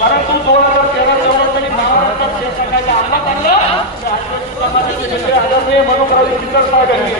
परंतु दोन हजार तेरा चौदा तरी महाराष्ट्रात अंमलात आणलं आदिवासी समाजाचे मनोब्रा करणे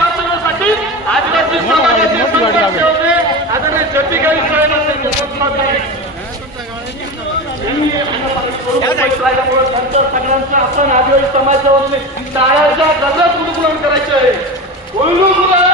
वाचवण्यासाठी आदिवासी समाजाचे आता सगळ्यांचं आपण आदिवासी समाजाच्या गजाच आहे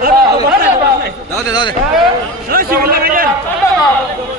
来吧，老弟，老弟，老喜欢看